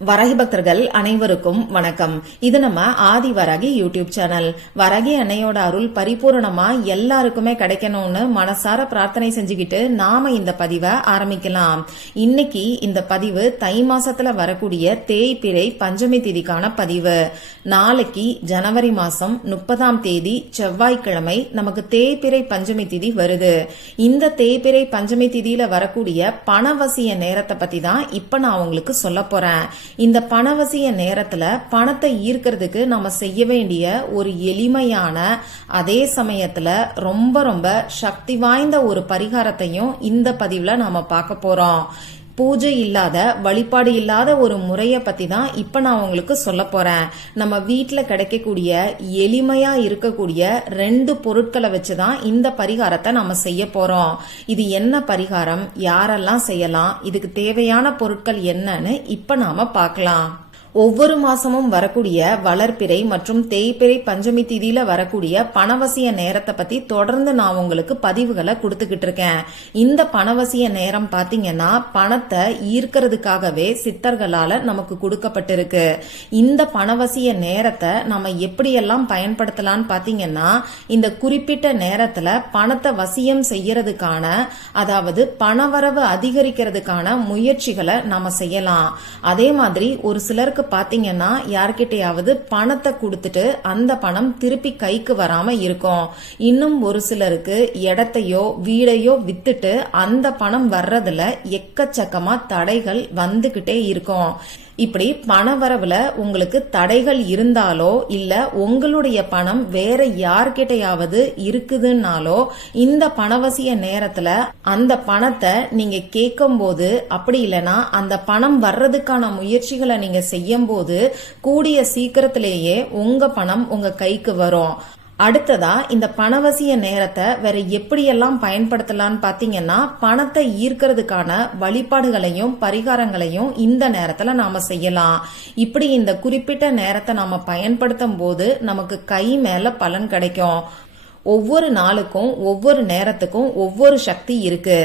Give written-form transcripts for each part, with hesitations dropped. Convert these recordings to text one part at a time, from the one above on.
வரகி பக்தர்கள் அனைவருக்கும் வணக்கம். இது நம்ம ஆதி வரகி யூடியூப் சேனல். வரகி அன்னையோட அருள் பரிபூரணமா எல்லாருக்குமே கிடைக்கணும்னு மனசார பிரார்த்தனை செஞ்சுக்கிட்டு நாம இந்த பதிவை ஆரம்பிக்கலாம். இன்னைக்கு இந்த பதிவு தை மாசத்துல வரக்கூடிய தேய்பிறை பஞ்சமி திதிக்கான பதிவு. நாளைக்கு ஜனவரி மாசம் 30ஆம் தேதி செவ்வாய்க்கிழமை நமக்கு தேய்பிறை பஞ்சமி திதி வருது. இந்த தேய்பிறை பஞ்சமி திதியில வரக்கூடிய பணவசிய நேரத்தை பத்தி தான் இப்ப நான் உங்களுக்கு சொல்ல போறேன். இந்த பணவசிய நேரத்துல பணத்தை ஈர்க்கிறதுக்கு நம்ம செய்ய வேண்டிய ஒரு எளிமையான அதே சமயத்துல ரொம்ப ரொம்ப சக்தி வாய்ந்த ஒரு பரிகாரத்தையும் இந்த பதிவுல நாம பார்க்க போறோம். பூஜை இல்லாத வழிபாடு இல்லாத ஒரு முறைய பத்தி தான் இப்ப நான் உங்களுக்கு சொல்ல போறேன். நம்ம வீட்டுல கிடைக்கக்கூடிய எளிமையா இருக்கக்கூடிய 2 பொருட்களை வச்சுதான் இந்த பரிகாரத்தை நம்ம செய்ய போறோம். இது என்ன பரிகாரம், யாரெல்லாம் செய்யலாம், இதுக்கு தேவையான பொருட்கள் என்னன்னு இப்ப நாம பார்க்கலாம். ஒவ்வொரு மாசமும் வரக்கூடிய வளர்பிறை மற்றும் தேய்பிறை பஞ்சமி திதியில வரக்கூடிய பணவசிய நேரத்தை பத்தி தொடர்ந்து நான் உங்களுக்கு பதிவுகளை கொடுத்துக்கிட்டு இருக்கேன். இந்த பணவசிய நேரம் பாத்தீங்கன்னா பணத்தை ஈர்க்கிறதுக்காகவே சித்தர்களால நமக்கு கொடுக்கப்பட்டிருக்கு. இந்த பணவசிய நேரத்தை நம்ம எப்படியெல்லாம் பயன்படுத்தலாம்னு பாத்தீங்கன்னா, இந்த குறிப்பிட்ட நேரத்துல பணத்தை வசியம் செய்யறதுக்கான, அதாவது பணவரவு அதிகரிக்கிறதுக்கான முயற்சிகளை நாம செய்யலாம். அதே மாதிரி ஒரு சிலருக்கு பாத்தீங்கன்னா யார்கிட்டயாவது பணத்தை கொடுத்துட்டு அந்த பணம் திருப்பி கைக்கு வராம இருக்கும். இன்னும் ஒரு சிலருக்கு இடத்தையோ வீடையோ வித்துட்டு அந்த பணம் வர்றதுல எக்கச்சக்கமா தடைகள் வந்துகிட்டே இருக்கும். இப்படி பண வரவுல உங்களுக்கு தடைகள் இருந்தாலோ இல்ல உங்களுடைய பணம் வேற யார்கிட்டயாவது இருக்குதுன்னாலோ இந்த பணவசிய நேரத்துல அந்த பணத்தை நீங்க கேட்கும் போது, அப்படி இல்லைன்னா அந்த பணம் வர்றதுக்கான முயற்சிகளை நீங்க செய்யும் போது கூடிய சீக்கிரத்திலேயே உங்க பணம் உங்க கைக்கு வரும். அடுத்ததா இந்த பணவசிய நேரத்தை வேற எப்படியெல்லாம் பயன்படுத்தலாம்னு பாத்தீங்கன்னா, பணத்தை ஈர்க்கிறதுக்கான வழிபாடுகளையும் பரிகாரங்களையும் இந்த நேரத்துல நாம செய்யலாம். இப்படி இந்த குறிப்பிட்ட நேரத்தை நாம பயன்படுத்தும் போது நமக்கு கை மேல பலன் கிடைக்கும். ஒவ்வொரு நாளுக்கும் ஒவ்வொரு நேரத்துக்கும் ஒவ்வொரு சக்தி இருக்கு.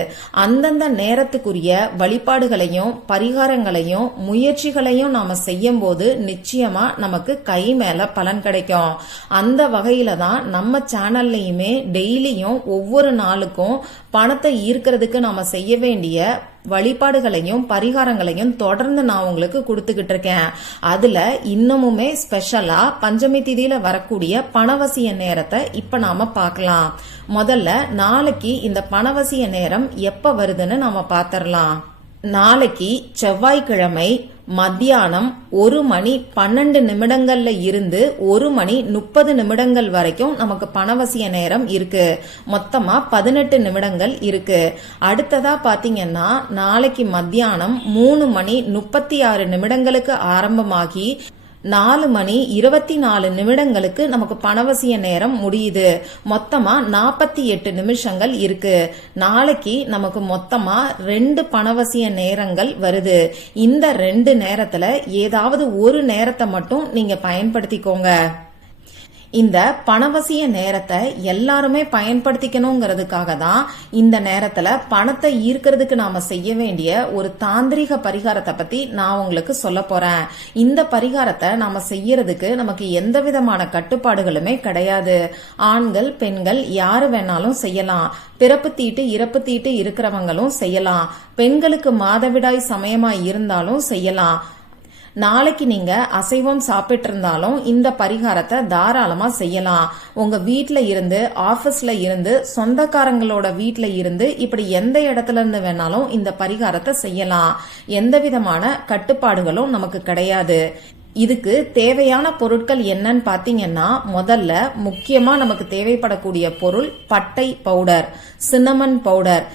அந்தந்த நேரத்துக்குரிய வழிபாடுகளையும் பரிகாரங்களையும் முயற்சிகளையும் நாம செய்யும் போது நிச்சயமா நமக்கு கை மேல பலன் கிடைக்கும். அந்த வகையில தான் நம்ம சேனல்லையுமே டெய்லியும் ஒவ்வொரு நாளுக்கும் பணத்தை ஈர்க்கிறதுக்கு நாம செய்ய வேண்டிய வழிபாடுகளையும் பரிகாரங்களையும் தொடர்ந்து நான் உங்களுக்கு கொடுத்துக்கிட்டு இருக்கேன். அதுல இன்னமுமே ஸ்பெஷலா பஞ்சமி திதியில வரக்கூடிய பணவசிய நேரத்தை இப்ப நாம பார்க்கலாம். முதல்ல நாளைக்கு இந்த பணவசிய நேரம் எப்ப வருதுன்னு நாம பாத்திரலாம். நாளைக்கு செவ்வாய்க்கிழமை மத்தியானம் 1:12 இருந்து 1:30 வரைக்கும் நமக்கு பணவசிய நேரம் இருக்கு. மொத்தமா 18 நிமிடங்கள் இருக்கு. அடுத்ததா பாத்தீங்கன்னா நாளைக்கு மத்தியானம் 3:36 ஆரம்பமாகி 4:24 நமக்கு பணவசிய நேரம் முடியுது. மொத்தமா 48 நிமிஷங்கள் இருக்கு. நாளைக்கு நமக்கு மொத்தமா 2 பணவசிய நேரங்கள் வருது. இந்த 2 நேரத்துல ஏதாவது ஒரு நேரத்தை மட்டும் நீங்க பயன்படுத்திக்கோங்க. இந்த பணவசிய நேரத்தை எல்லாருமே பயன்படுத்திக்கணுங்கிறதுக்காக தான் இந்த நேரத்துல பணத்தை ஈர்க்கிறதுக்கு நாம செய்ய வேண்டிய ஒரு தாந்திரிக பரிகாரத்தை பத்தி நான் உங்களுக்கு சொல்ல போறேன். இந்த பரிகாரத்தை நாம செய்யறதுக்கு நமக்கு எந்த விதமான கட்டுப்பாடுகளுமே கிடையாது. ஆண்கள் பெண்கள் யாரு வேணாலும் செய்யலாம். பிறப்பு தீட்டு இறப்பு தீட்டு இருக்கிறவங்களும் செய்யலாம். பெண்களுக்கு மாதவிடாய் சமயமா இருந்தாலும் செய்யலாம். நாளைக்கு நீங்க அசைவம் சாப்பிட்டு இருந்தாலும் இந்த பரிகாரத்தை தாராளமா செய்யலாம். உங்க வீட்ல இருந்து, ஆபீஸ்ல இருந்து, சொந்தக்காரங்களோட வீட்ல இருந்து, இப்படி எந்த இடத்துல இருந்து வேணாலும் இந்த பரிகாரத்தை செய்யலாம். எந்த விதமான கட்டுப்பாடுகளும் நமக்கு கிடையாது. இதுக்கு தேவையான பொருட்கள் என்னன்னு பாத்தீங்கன்னா, முதல்ல முக்கியமா நமக்கு தேவைப்படக்கூடிய பொருள் பட்டை பவுடர், சின்னமன் பவுடர்.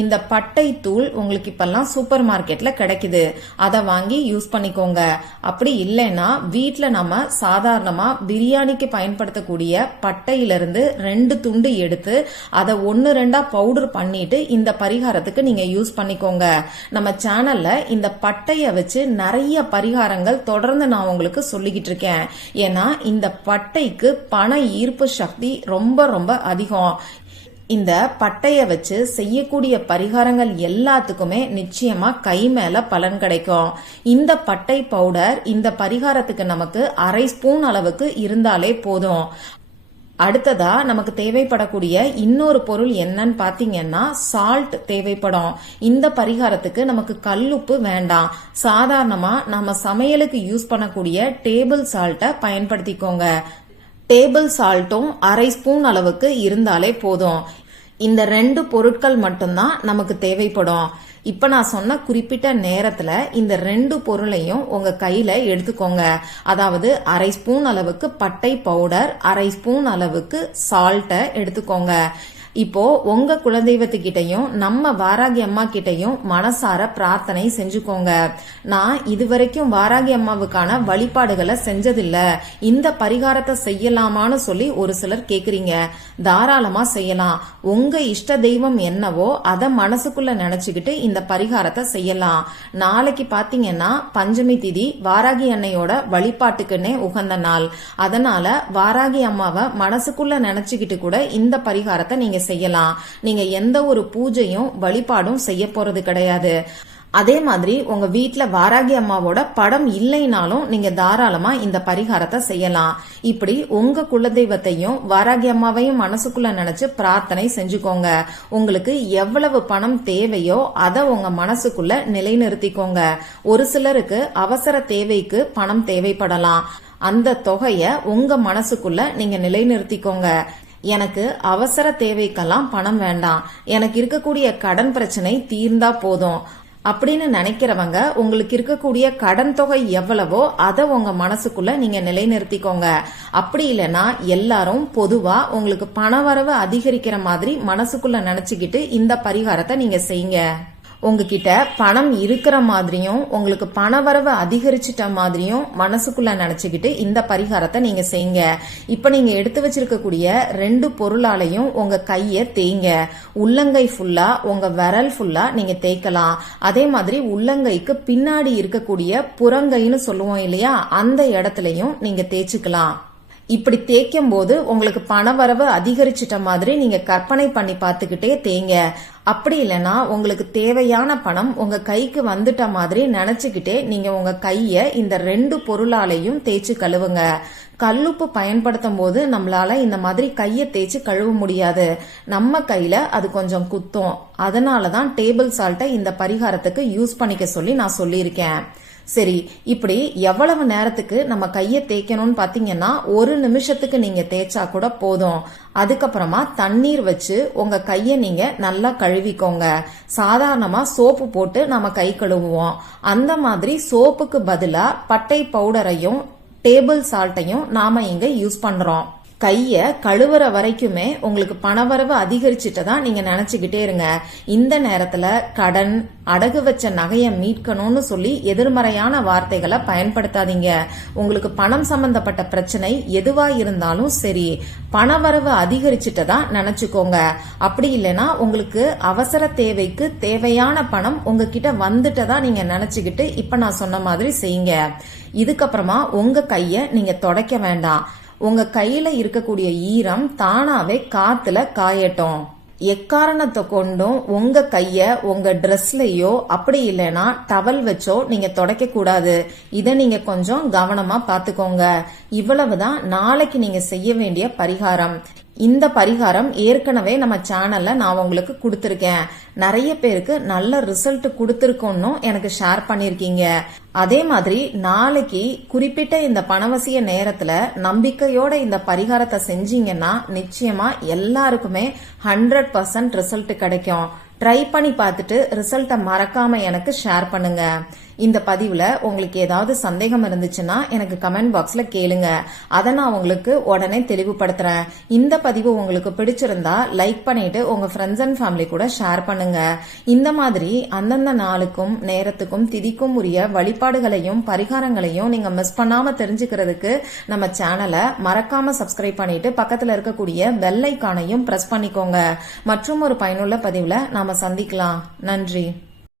இந்த பட்டை தூள் உங்களுக்கு இப்பெல்லாம் சூப்பர் மார்க்கெட்ல கிடைக்குது. அதை வாங்கி யூஸ் பண்ணிக்கோங்க. அப்படி இல்லைன்னா வீட்டுல நம்ம சாதாரணமா பிரியாணிக்கு பயன்படுத்தக்கூடிய பட்டையிலிருந்து 2 துண்டு எடுத்து அதை 1-2 பவுடர் பண்ணிட்டு இந்த பரிகாரத்துக்கு நீங்க யூஸ் பண்ணிக்கோங்க. நம்ம சேனல்ல இந்த பட்டைய வச்சு நிறைய பரிகாரங்கள் தொடர்ந்து நான் உங்களுக்கு சொல்லிக்கிட்டு இருக்கேன். ஏன்னா இந்த பட்டைக்கு பண ஈர்ப்பு சக்தி ரொம்ப ரொம்ப அதிகம். இந்த பட்டைய வச்சு செய்யக்கூடிய பரிகாரங்கள் எல்லாத்துக்குமே நிச்சயமா கை மேல பலன் கிடைக்கும். இந்த பட்டை பவுடர் இந்த பரிகாரத்துக்கு நமக்கு 1/2 ஸ்பூன் அளவுக்கு இருந்தாலே போதும். அடுத்ததா நமக்கு தேவைப்படக்கூடிய இன்னொரு பொருள் என்னன்னு பாத்தீங்கன்னா சால்ட் தேவைப்படும். இந்த பரிகாரத்துக்கு நமக்கு கல்லுப்பு வேண்டாம். சாதாரணமா நம்ம சமையலுக்கு யூஸ் பண்ணக்கூடிய டேபிள் சால்ட்டை பயன்படுத்திக்கோங்க. டேபிள் சால்ட்டும் 1/2 ஸ்பூன் அளவுக்கு இருந்தாலே போதும். இந்த 2 பொருட்கள் மட்டும்தான் நமக்கு தேவைப்படும். இப்ப நான் சொன்ன குறிப்பிட்ட நேரத்துல இந்த 2 பொருளையும் உங்க கையில எடுத்துக்கோங்க. அதாவது 1/2 ஸ்பூன் அளவுக்கு பட்டை பவுடர், 1/2 ஸ்பூன் அளவுக்கு சால்ட்டை எடுத்துக்கோங்க. இப்போ உங்க குலதெய்வத்துக்கிட்டையும் நம்ம வாராகி அம்மா கிட்டையும் மனசார பிரார்த்தனை செஞ்சுக்கோங்க. நான் இதுவரைக்கும் வாராகி அம்மாவுக்கான வழிபாடுகளை செஞ்சதில்ல, இந்த பரிகாரத்தை செய்யலாமான்னு சொல்லி ஒரு சிலர் கேக்குறீங்க. தாராளமா செய்யலாம். உங்க இஷ்ட தெய்வம் என்னவோ அதை மனசுக்குள்ள நினைச்சுக்கிட்டு இந்த பரிகாரத்தை செய்யலாம். நாளைக்கு பாத்தீங்கன்னா பஞ்சமி திதி, வாராகி அன்னையோட வழிபாட்டுக்குன்னே உகந்த நாள். அதனால வாராகி அம்மாவை மனசுக்குள்ள நினைச்சுக்கிட்டு கூட இந்த பரிகாரத்தை நீங்க செய்யலாம். நீங்க எந்த ஒரு பூஜையும் வழிபாடும் செய்ய போறது கிடையாது. அதே மாதிரி உங்க வீட்ல வாராகி அம்மாவோட படம் இல்லைனாலும் நீங்க தாராளமா இந்த பரிகாரத்தை செய்யலாம். இப்படி உங்க குலதெய்வத்தையும் வாராகி அம்மாவையும் மனசுக்குள்ள நினைச்சு பிரார்த்தனை செஞ்சுக்கோங்க. உங்களுக்கு எவ்வளவு பணம் தேவையோ அதை உங்க மனசுக்குள்ள நிலைநிறுத்திக்கோங்க. ஒரு சிலருக்கு அவசர தேவைக்கு பணம் தேவைப்படலாம். அந்த தொகையை உங்க மனசுக்குள்ள நீங்க நிலைநிறுத்திக்கோங்க. எனக்கு அவசர தேவைக்கெல்லாம் பணம் வேண்டாம், எனக்கு இருக்கக்கூடிய கடன் பிரச்சனை தீர்ந்தா போதும் அப்படின்னு நினைக்கிறவங்க உங்களுக்கு இருக்கக்கூடிய கடன் தொகை எவ்வளவோ அதை உங்க மனசுக்குள்ள நீங்க நிலைநிறுத்திக்கோங்க. அப்படி இல்லைன்னா எல்லாரும் பொதுவா உங்களுக்கு பணவரவு அதிகரிக்கிற மாதிரி மனசுக்குள்ள நினைச்சுக்கிட்டு இந்த பரிகாரத்தை நீங்க செய்யுங்க. உங்ககிட்ட பணம் இருக்கிற மாதிரியும் உங்களுக்கு பணவரவு அதிகரிச்சிட்ட மாதிரியும் மனசுக்குள்ள நினைச்சுக்கிட்டு இந்த பரிகாரத்தை நீங்க செய்யுங்க. இப்ப நீங்க எடுத்து வச்சிருக்கக்கூடிய 2 பொருளாலையும் உங்க கைய தேய்ங்க. உள்ளங்கை ஃபுல்லா, உங்க விரல் ஃபுல்லா நீங்க தேய்க்கலாம். அதே மாதிரி உள்ளங்கைக்கு பின்னாடி இருக்கக்கூடிய புறங்கைன்னு சொல்லுவோம் இல்லையா, அந்த இடத்துலயும் நீங்க தேய்ச்சிக்கலாம். இப்படி தேய்க்கும் போது உங்களுக்கு பணவரவு அதிகரிச்சிட்ட மாதிரி நீங்க கற்பனை பண்ணி பார்த்துக்கிட்டே தேய்ங்க. அப்படி இல்லைன்னா உங்களுக்கு தேவையான பணம் உங்க கைக்கு வந்துட்ட மாதிரி நினைச்சுக்கிட்டே நீங்க உங்க கைய இந்த 2 பொருளாலையும் தேய்ச்சி கழுவுங்க. கல்லுப்பு பயன்படுத்தும் போது நம்மளால இந்த மாதிரி கைய தேய்ச்சி கழுவ முடியாது. நம்ம கையில அது கொஞ்சம் குத்தும். அதனாலதான் டேபிள் சால்ட்டை இந்த பரிகாரத்துக்கு யூஸ் பண்ணிக்க சொல்லி நான் சொல்லியிருக்கேன். சரி, இப்படி எவ்வளவு நேரத்துக்கு நம்ம கைய தேய்க்கணும்னு பாத்தீங்கன்னா 1 நிமிஷத்துக்கு நீங்க தேய்ச்சா கூட போதும். அதுக்கப்புறமா தண்ணீர் வச்சு உங்க கைய நீங்க நல்லா கழுவிக்கோங்க. சாதாரணமா சோப்பு போட்டு நம்ம கை கழுவுவோம். அந்த மாதிரி சோப்புக்கு பதிலா பட்டை பவுடரையும் டேபிள் சால்ட்டையும் நாம இங்க யூஸ் பண்றோம். கைய கழுவுற வரைக்குமே உங்களுக்கு பணவரவு அதிகரிச்சுட்டதா நீங்க நினைச்சுக்கிட்டே இருங்க. இந்த நேரத்துல கடன், அடகு வச்ச நகைய மீட்கணும்னு சொல்லி எதிர்மறையான வார்த்தைகளை பயன்படுத்தாதீங்க. உங்களுக்கு பணம் சம்பந்தப்பட்ட பிரச்சனை எதுவா இருந்தாலும் சரி, பணவரவு அதிகரிச்சுட்டதா நினைச்சுக்கோங்க. அப்படி இல்லைன்னா உங்களுக்கு அவசர தேவைக்கு தேவையான பணம் உங்ககிட்ட வந்துட்டதா நீங்க நினைச்சுக்கிட்டு இப்ப நான் சொன்ன மாதிரி செய்யுங்க. இதுக்கப்புறமா உங்க கைய நீங்க துடைக்க வேண்டாம். உங்க கையில இருக்கக்கூடிய ஈரம் தானாவே காத்துல காயட்டும். எக்காரணத்தை கொண்டும் உங்க கைய உங்க ட்ரெஸ்லயோ அப்படி இல்லைன்னா டவல் வச்சோ நீங்க துடைக்க கூடாது. இத நீங்க கொஞ்சம் கவனமா பாத்துக்கோங்க. இவ்வளவுதான் நாளைக்கு நீங்க செய்ய வேண்டிய பரிகாரம். இந்த பரிகாரம் ஏற்கனவே நம்ம சேனல்ல நான் உங்களுக்கு கொடுத்திருக்கேன். நிறைய பேருக்கு நல்ல ரிசல்ட் கொடுத்திருக்கோன்னு எனக்கு ஷேர் பண்ணிருக்கீங்க. அதே மாதிரி நாளைக்கு குறிப்பிட்ட இந்த பணவசிய நேரத்துல நம்பிக்கையோட இந்த பரிகாரத்தை செஞ்சீங்கன்னா நிச்சயமா எல்லாருக்குமே 100% ரிசல்ட் கிடைக்கும். ட்ரை பண்ணி பார்த்துட்டு ரிசல்ட்டை மறக்காம எனக்கு ஷேர் பண்ணுங்க. இந்த பதிவுல உங்களுக்கு ஏதாவது சந்தேகம் இருந்துச்சுன்னா எனக்கு கமெண்ட் பாக்ஸ்ல கேளுங்க. அதை நான் உங்களுக்கு உடனே தெளிவுபடுத்துறேன். இந்த பதிவு உங்களுக்கு பிடிச்சிருந்தா லைக் பண்ணிட்டு உங்க ஃப்ரெண்ட்ஸ் அண்ட் ஃபேமிலி கூட ஷேர் பண்ணுங்க. இந்த மாதிரி அந்தந்த நாளுக்கும் நேரத்துக்கும் திதிக்கும் உரிய வழிபாடுகளையும் பரிகாரங்களையும் நீங்க மிஸ் பண்ணாம தெரிஞ்சுக்கிறதுக்கு நம்ம சேனலை மறக்காம சப்ஸ்கிரைப் பண்ணிட்டு பக்கத்துல இருக்கக்கூடிய பெல் ஐகானையும் பிரஸ் பண்ணிக்கோங்க. மற்றும் ஒரு பயனுள்ள பதிவுல நாம சந்திக்கலாம். நன்றி.